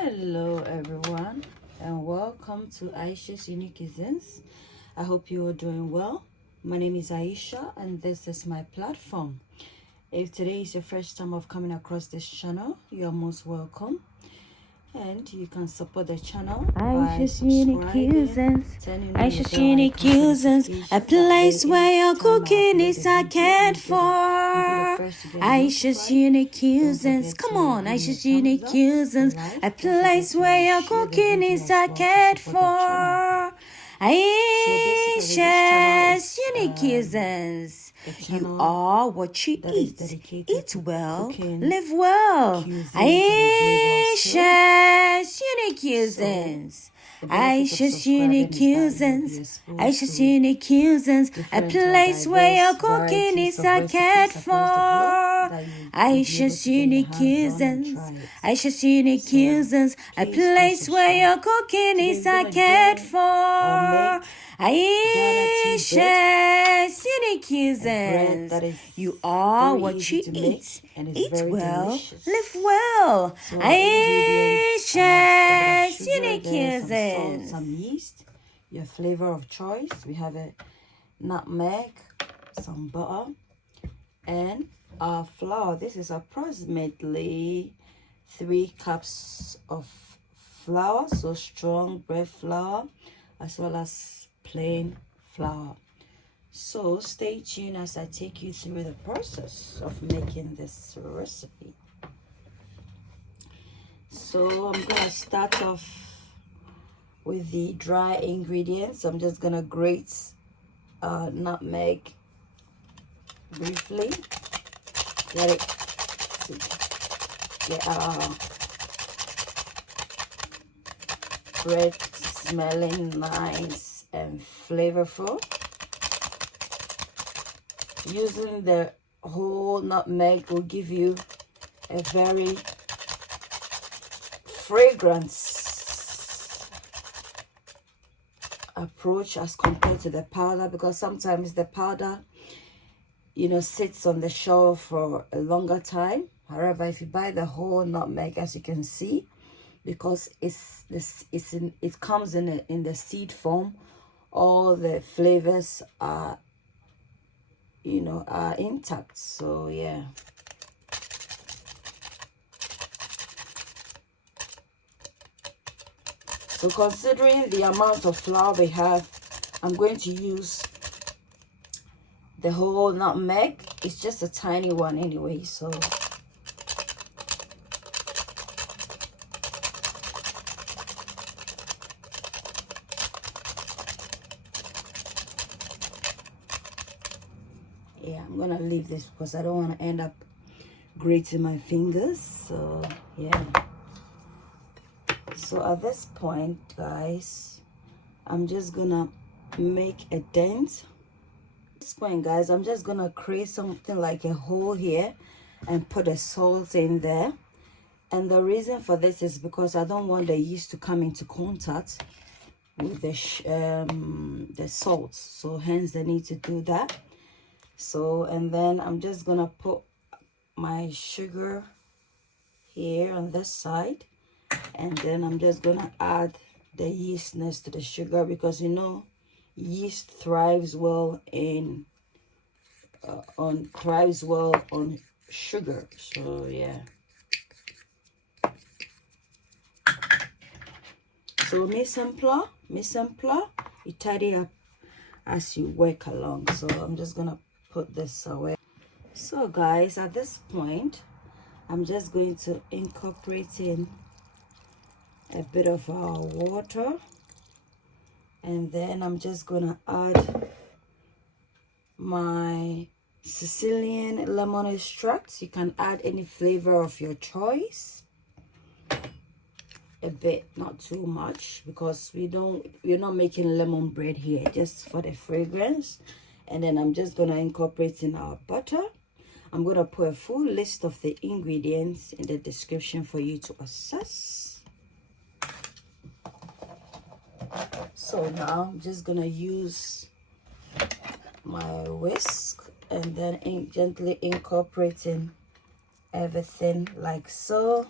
Hello everyone and welcome to Ayesha's Unique Cuisines. I hope you are doing well. My name is Ayesha and this is my platform. If today is your first time of coming across this channel, you are most welcome. And you can support the channel by subscribing, turning on the bell icon for notifications. A place where your cooking is cared for. Ayesha's Unique Cuisines. Come on, Ayesha's Unique Cuisines. A place where your cooking is cared for. Ayesha's Unique Cuisines. You are what you eat. Eat well, live well. Ayesha's Unique Cuisines. Ayesha's Unique Cuisines. Ayesha's Unique Cuisines. A place where your cooking is cared for. Ayesha's Unique Cuisines. Ayesha's Unique Cuisines. A place where your cooking is cared for. Ayesha's Unique Cuisines. You are what you eat. Eat well, live well. Ayesha's Unique Cuisines. Some yeast, your flavor of choice. We have a nutmeg, some butter, and our flour. This is approximately 3 cups of flour, so strong bread flour, as well as plain flour. So stay tuned as I take you through the process of making this recipe. So I'm gonna start off with the dry ingredients. I'm just gonna grate nutmeg briefly, let it get bread smelling nice and flavorful. Using the whole nutmeg will give you a very fragrant approach as compared to the powder, because sometimes the powder, sits on the shelf for a longer time. However, if you buy the whole nutmeg, as you can see, because it comes in the seed form, all the flavors are are intact. So yeah, so considering the amount of flour we have, I'm going to use the whole nutmeg. It's just a tiny one anyway, so yeah, I'm gonna leave this because I don't want to end up grating my fingers. So yeah, so at this point, guys, I'm just gonna make a dent. At this point, guys, I'm just gonna create something like a hole here and put the salt in there. And the reason for this is because I don't want the yeast to come into contact with the salt, so hence the need to do that. So, and then I'm just gonna put my sugar here on this side, and then I'm just gonna add the yeast next to the sugar, because yeast thrives well on sugar. So yeah, so mise en place, you tidy up as you work along. So I'm just gonna put this away. So guys, at this point, I'm just going to incorporate in a bit of our water, and then I'm just gonna add my Sicilian lemon extract. You can add any flavor of your choice, a bit, not too much, because we're not making lemon bread here, just for the fragrance. And then I'm just gonna incorporate in our butter. I'm gonna put a full list of the ingredients in the description for you to access. So now I'm just gonna use my whisk and then gently incorporating everything like so.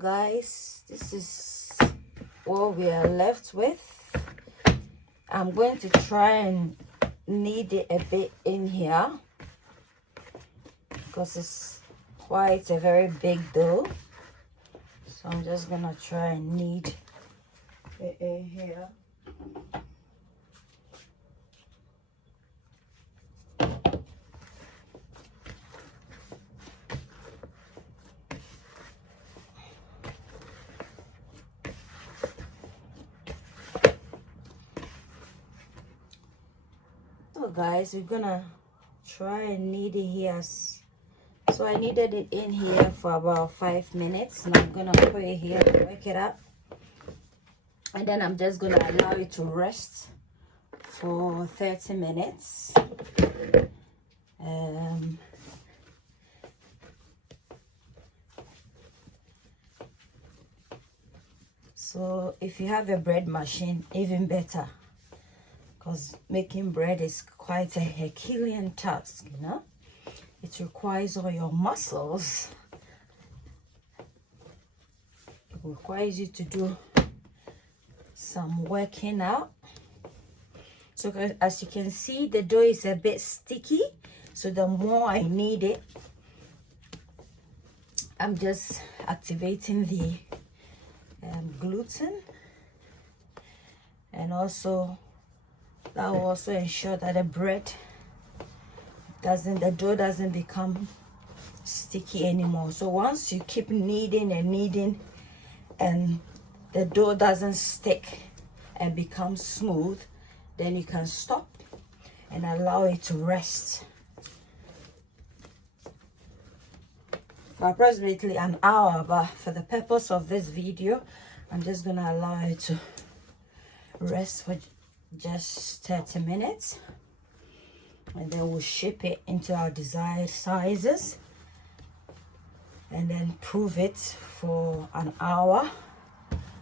guys, this is what we are left with. I'm going to try and knead it a bit in here because it's quite a very big dough. So I'm just gonna try and knead it in here. So guys, we're gonna try and knead it here. So I kneaded it in here for about 5 minutes, and I'm gonna put it here, work it up, and then I'm just gonna allow it to rest for 30 minutes. So if you have a bread machine, even better, because making bread is quite a Herculean task, you know. It requires all your muscles. It requires you to do some working out. So as you can see, the dough is a bit sticky. So the more I knead it, I'm just activating the gluten. And also, that will also ensure that the dough doesn't become sticky anymore. So once you keep kneading and kneading and the dough doesn't stick and become smooth, then you can stop and allow it to rest for approximately an hour. But for the purpose of this video, I'm just gonna allow it to rest for just 30 minutes, and then we'll shape it into our desired sizes and then prove it for an hour.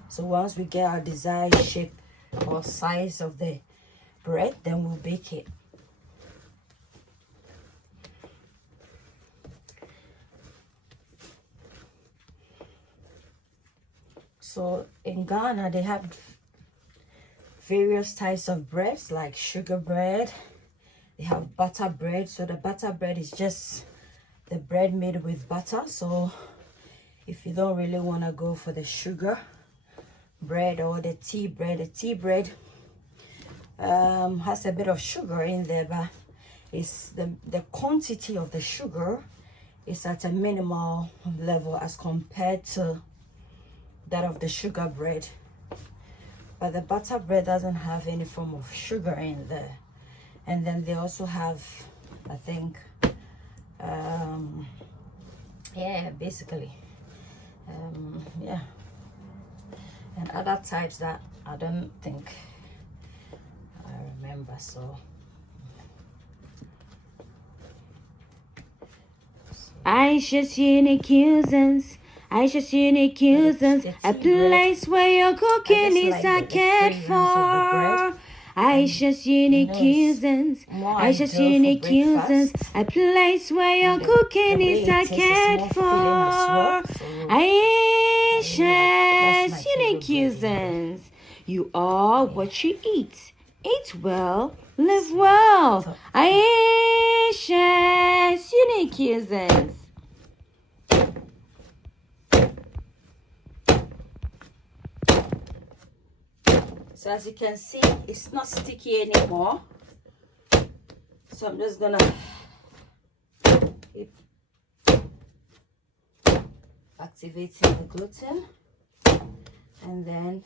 So once we get our desired shape or size of the bread, then we'll bake it. So in Ghana, they have various types of breads, like sugar bread. They have butter bread. So the butter bread is just the bread made with butter. So if you don't really want to go for the sugar bread or the tea bread has a bit of sugar in there, but it's the quantity of the sugar is at a minimal level as compared to that of the sugar bread. But the butter bread doesn't have any form of sugar in there. And then they also have, I think, yeah, basically, yeah, and other types that I don't think I remember. So Ayesha's unique cuisines. Ayesha's unique cuisines. A place where your cooking is cared for. Ayesha's unique cuisines. Ayesha's unique cuisines. A place where your cooking is cared for. Ayesha's unique cuisines. You are what you eat. Eat well, live well. Ayesha's unique cuisines. So as you can see, it's not sticky anymore. So I'm just gonna keep activating the gluten, and then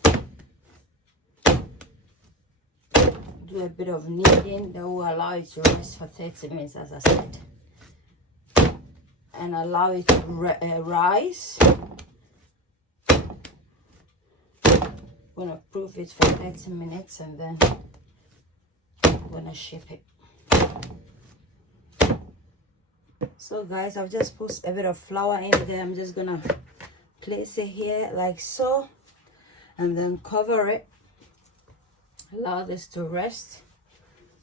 do a bit of kneading that will allow it to rest for 30 minutes, as I said, and allow it to rise. I'm gonna proof it for 30 minutes, and then I'm gonna shape it. So guys, I've just put a bit of flour in there. I'm just gonna place it here like so, and then cover it. Allow this to rest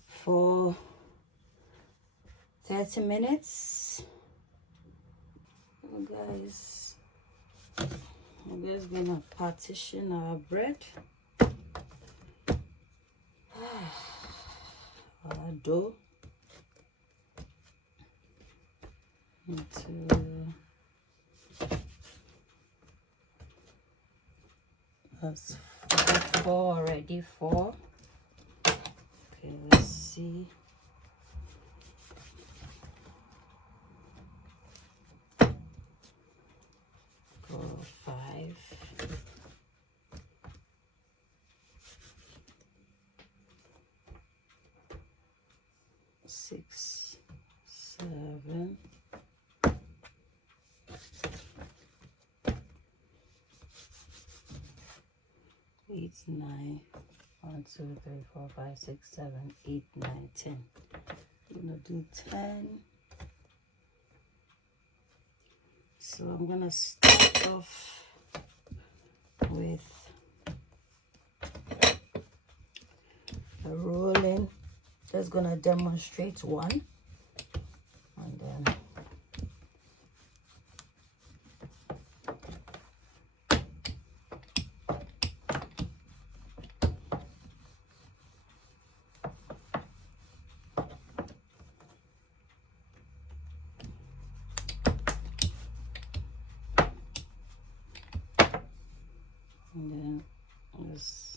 for 30 minutes. Oh, guys, I'm just gonna partition our bread. Our dough into that's four already. Four. Okay, let's see. 4, 5. 6, 7, 8, 9. 1, 2, 3, 4, 5, 6, 7, 8, 9, 10. I'm gonna do 10. So I'm gonna start off with a rolling. Just gonna demonstrate one, and then just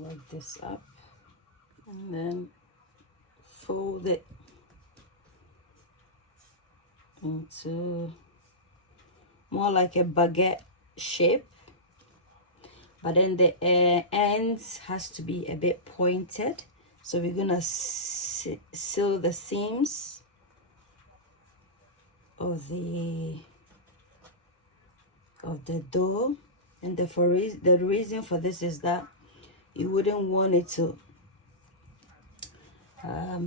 work this up, and then fold it into more like a baguette shape, but then the ends has to be a bit pointed. So we're gonna seal the seams of the dough, and the reason for this is that you wouldn't want it to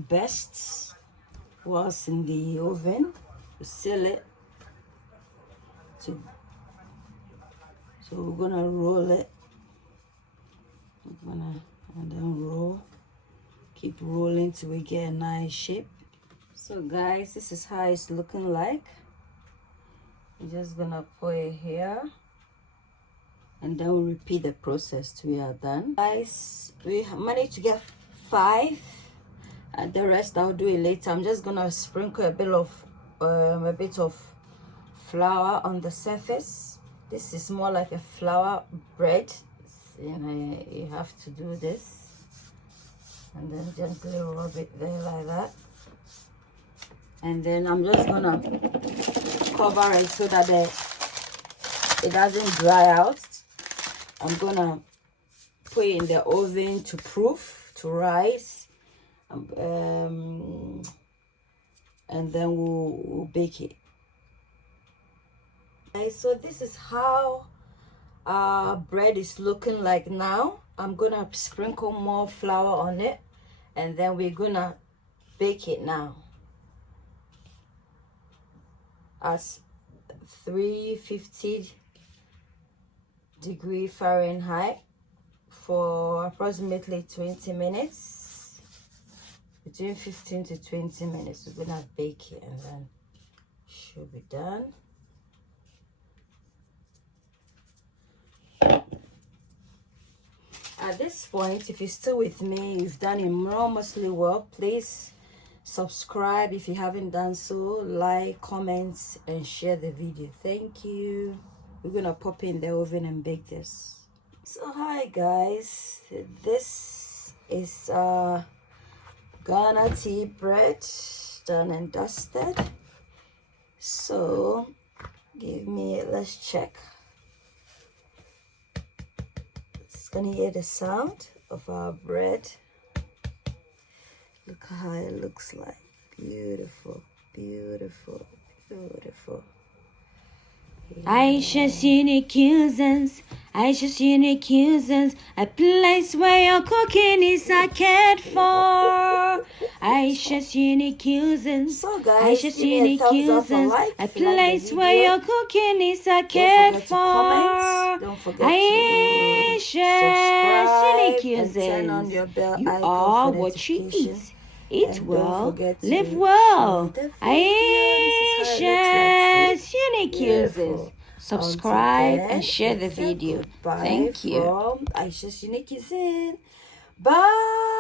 burst whilst in the oven. You seal it so we're gonna roll it. And then roll. Keep rolling till we get a nice shape. So guys, this is how it's looking like. We're just gonna put it here, and then we'll repeat the process till we are done. Guys, we managed to get 5, and the rest I'll do it later. I'm just gonna sprinkle a bit of flour on the surface. This is more like a flour bread. You have to do this, and then gently rub it there like that. And then I'm just gonna cover it so that it doesn't dry out. I'm gonna put it in the oven to proof, to rise, and then we'll bake it. Okay, so this is how our bread is looking like now. I'm gonna sprinkle more flour on it, and then we're gonna bake it now at 350 Fahrenheit for approximately 20 minutes. Between 15 to 20 minutes we're gonna bake it, and then it should be done. At this point, if you're still with me, you've done enormously well. Please subscribe if you haven't done so, like, comment, and share the video. Thank you. We're gonna pop in the oven and bake this. So hi guys, this is Ghana tea bread, done and dusted. So let's check. Gonna hear the sound of our bread. Look how it looks like. Beautiful, beautiful, beautiful. Ayesha's unique cuisines, Ayesha's unique cuisines, a place where your cooking is cared for. Ayesha's unique cuisines, So guys, Ayesha's give me a unique thumbs up and cuisines, like a if you like the place where video. your cooking is cared Don't forget for. to comment. Don't forget Ayesha's unique subscribe and turn on cuisines, your bell you icon are for what you notification. eat. Eat And well, don't forget to live well. share the video. This is how it looks like. Ayesha's unique Beautiful. cuisines. Subscribe and share the it's a video. goodbye Thank you. from Ayesha's Unique Cuisine. Bye.